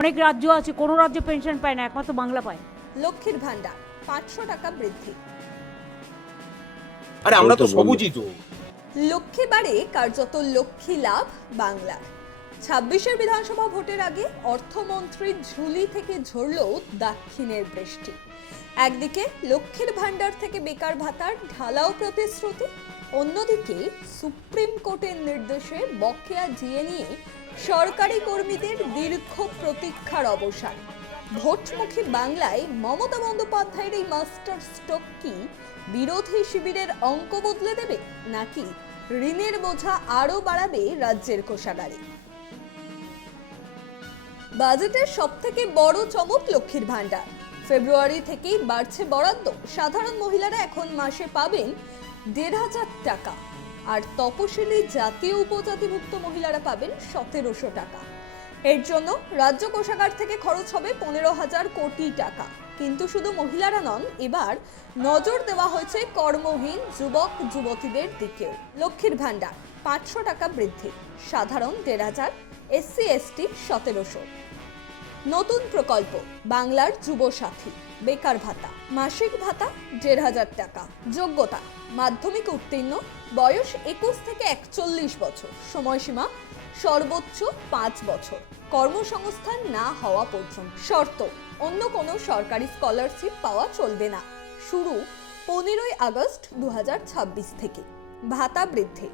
অনেক রাজ্য আছে, কোনো রাজ্য পেনশন পায় না, একমাত্র বাংলা পায়। লক্ষ্মীর ভান্ডার 500 টাকা বৃদ্ধি। আরে আমরা তো সবুজই তো। লক্ষ্মী বাড়ে কার্যত লক্ষ্মী লাভ বাংলার। 26-এর বিধানসভা ভোটের আগে অর্থমন্ত্রীর ঝুলি থেকে ঝরল দাক্ষিণের বৃষ্টি। একদিকে লক্ষ্মীর ভান্ডার থেকে বেকার ভাতার ঢালাও প্রতিশ্রুতি, অন্যদিকে সুপ্রিম কোর্টের নির্দেশে বকেয়া জিএ নিয়ে সরকারি কর্মীদের দীর্ঘ প্রতীক্ষার অবসান। ভোটমুখী বাংলায় মমতা বন্দ্যোপাধ্যায়ের এই মাস্টার স্ট্রোক কি বিরোধী শিবিরের অঙ্ক বদলে দেবে, নাকি ঋণের বোঝা আরো বাড়াবে রাজ্যের কোষাগারে? বাজেটের সবথেকে বড় চমক লক্ষ্মীর ভান্ডার। ফেব্রুয়ারি থেকেই বাড়ছে বরাদ্দ। সাধারণ মহিলারা এখন মাসে পাবেন 1,500 টাকা, আর তপশিলি জাতি ও উপজাতিভুক্ত মহিলারা পাবেন 1,700 টাকা। এর জন্য রাজ্য কোষাগার থেকে খরচ হবে 15,000 কোটি টাকা। কিন্তু শুধু মহিলারা নন, এবার নজর দেওয়া হয়েছে কর্মহীন যুবক যুবতীদের দিকেও। লক্ষ্মীর ভান্ডার 500 টাকা বৃদ্ধি, সাধারণ 1,500, এসসি এসটি 1,700। নতুন প্রকল্প বাংলার যুব সাথী, বেকার ভাতা, মাসিক ভাতা 1,500 টাকা। যোগ্যতা মাধ্যমিক উত্তীর্ণ, বয়স 21 থেকে 41 বছর, সময়সীমা সর্বোচ্চ 5 বছর, কর্মসংস্থান না হওয়া পর্যন্ত। শর্ত অন্য কোনো সরকারি স্কলারশিপ পাওয়া চলবে না। শুরু 15ই আগস্ট 2026 থেকে। ভাতা বৃদ্ধি,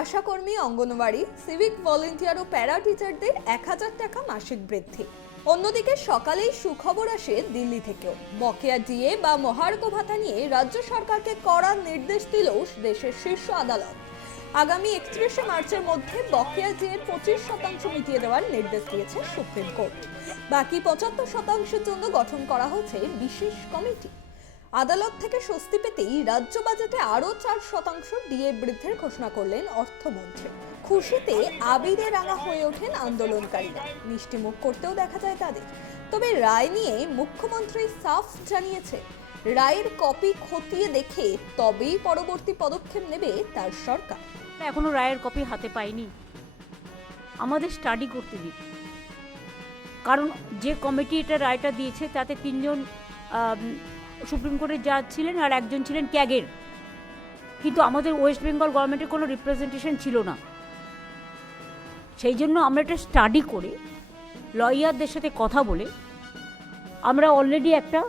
আশাকর্মী, অঙ্গনওয়াড়ি, সিভিক ভলেন্টিয়ার ও প্যারা টিচারদের 1,000 টাকা মাসিক বৃদ্ধি। অন্যদিকে সকালেই সুখবর আসে দিল্লি থেকেও। বকেয়া ডিএ বা মহার্ঘ ভাতা নিয়ে রাজ্য সরকারকে কড়া নির্দেশ দিল দেশের শীর্ষ আদালত। আগামী 31শে মার্চের মধ্যে বকেয়া ডিএর 25% মিটিয়ে দেওয়ার নির্দেশ দিয়েছে সুপ্রিম কোর্ট। বাকি 75%-এর জন্য গঠন করা হয়েছে বিশেষ কমিটি। আদালত থেকে স্বস্তি পেতেই রাজ্য বাজেটে আরও 4% ডিএ বৃদ্ধির ঘোষণা করলেন অর্থমন্ত্রী। খুশিতে আবিরে রাঙা হয়ে ওঠেন আন্দোলনকারীরা, মিষ্টি মুখ করতেও দেখা যায় তাদের। তবে রায় নিয়ে মুখ্যমন্ত্রী সাফ জানিয়েছে, রায়ের কপি খতিয়ে দেখে তবেই পরবর্তী পদক্ষেপ নেবে তার সরকার। এখনো রায়ের কপি হাতে পাইনি, আমাদের স্টাডি করতে দিন। কারণ যে কমিটি এটা রায়টা দিয়েছে তাতে 3 জন সুপ্রিম কোর্টের জাজ ছিলেন আর 1 জন ছিলেন ক্যাগের, কিন্তু আমাদের ওয়েস্ট বেঙ্গল গভর্নমেন্টের কোনো রিপ্রেজেন্টেশন ছিল না। সেই জন্য আমরা এটা স্টাডি করে লয়ারদের সাথে কথা বলে আমরা অলরেডি একটা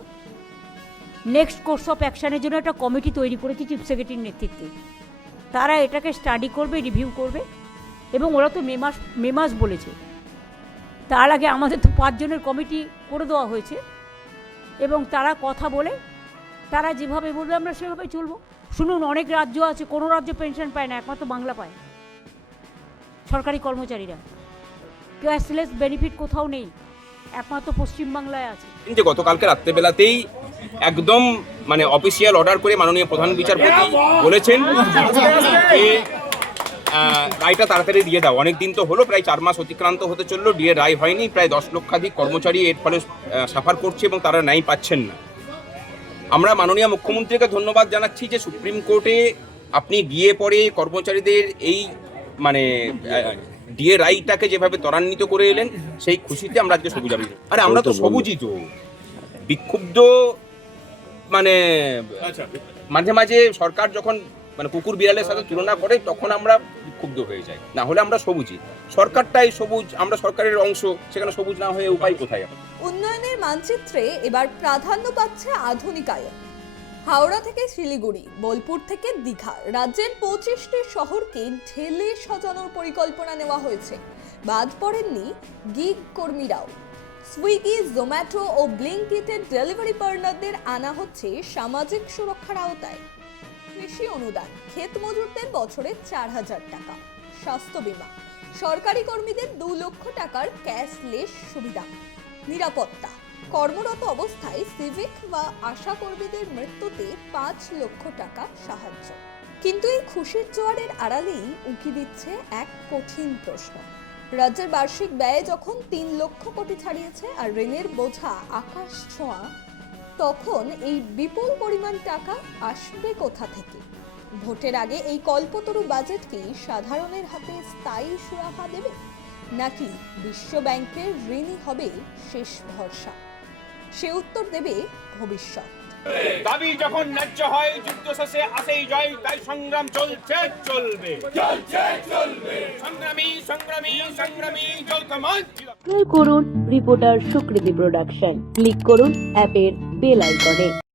নেক্সট কোর্স অফ অ্যাকশানের জন্য একটা কমিটি তৈরি করেছি চিফ সেক্রেটারির নেতৃত্বে। তারা এটাকে স্টাডি করবে, রিভিউ করবে, এবং ওরা তো মে মাস বলেছে। তার আগে আমাদের তো 5 জনের কমিটি করে দেওয়া হয়েছে, এবং তারা কথা বলে তারা যেভাবে বলবে আমরা সেভাবে চলবো। শুনুন, অনেক রাজ্য আছে, কোনো রাজ্য পেনশন পায় না, একমাত্র বাংলা পায়। সরকারি কর্মচারীরা ক্যাশলেস বেনিফিট কোথাও নেই, একমাত্র পশ্চিমবাংলায় আছে। যে গতকালকে রাত্রেবেলাতেই একদম মানে অফিসিয়াল অর্ডার করে মাননীয় প্রধান বিচারপতি বলেছেন যে রায়টা তাড়াতাড়ি দিয়ে দাও। অনেকদিন তো হলো, প্রায় 4 মাস অতিক্রান্ত হতে চললো, ডিএ রায় হয়নি। প্রায় 10 লক্ষাধিক কর্মচারী এর ফলে সাফার করছে এবং তারা ন্যায় পাচ্ছেন না। আমরা মাননীয় মুখ্যমন্ত্রীকে ধন্যবাদ জানাচ্ছি যে সুপ্রিম কোর্টে আপনি গিয়ে পরে কর্মচারীদের এই মানে ডিএ রায়টাকে যেভাবে ত্বরান্বিত করে এলেন, সেই খুশিতে আমরা আজকে সবুজ আবির। আরে আমরা তো সবুজই তো। বিক্ষুব্ধ মানে মাঝে মাঝে সরকার যখন মানে কুকুর বিড়ালের সাথে তুলনা করে তখন আমরা বিক্ষুব্ধ হয়ে যাই, না হলে আমরা সবুজই। সরকারটাই সবুজ, আমরা সরকারের অংশ, সেখানে সবুজ না হয়ে উপায় কোথায়? উন্নয়নের মানচিত্রে এবার প্রাধান্য পাচ্ছে আধুনিকায়ন। হাওড়া থেকে শিলিগুড়ি, বোলপুর থেকে দীঘা, রাজ্যের 25টি শহরকে ঢেলে সাজানোর পরিকল্পনা নেওয়া হয়েছে। বাদ পড়েননি গিগ কর্মীরাও। সুইগি, জোম্যাটো ও ব্লিঙ্কিটের ডেলিভারি পার্টনারদের আনা হচ্ছে সামাজিক সুরক্ষার আওতায়। কৃষি অনুদান, ক্ষেত মজুরদের বছরে 4,000 টাকা। স্বাস্থ্য বীমা, সরকারি কর্মীদের 2 লক্ষ টাকার ক্যাশলেস সুবিধা। নিরাপত্তা, কর্মরত অবস্থায় সিভিক বা আশা কর্মীদের মৃত্যুতে 5 লক্ষ টাকা সাহায্য। কিন্তু এই খুশির জোয়ারের আড়ালেই উকি দিচ্ছে এক কঠিন প্রশ্ন। রাজ্যের বার্ষিক ব্যয় যখন 3 লক্ষ কোটি ছাড়িয়েছে আর ঋণের বোঝা আকাশ ছোঁয়া, তখন এই বিপুল পরিমাণ টাকা আসবে কোথা থেকে? ভোটের আগে এই কল্পতরু বাজেট কি সাধারণের হাতে স্থায়ী সুরাহা দেবে, নাকি বিশ্ব ব্যাংকের ঋণই হবে শেষ ভরসা? সে উত্তর দেবে ভবিষ্যৎ। দাবি যখন ন্যায্য হয়, যুদ্ধ শেষে আসেই জয়, তাই সংগ্রাম চলছে চলবে সংগ্রামী সংগ্রামী সংগ্রামী যৌথ মঞ্চ। করুন রিপোর্টার সুকৃতি প্রোডাকশন, ক্লিক করুন অ্যাপের বেল আইকনে।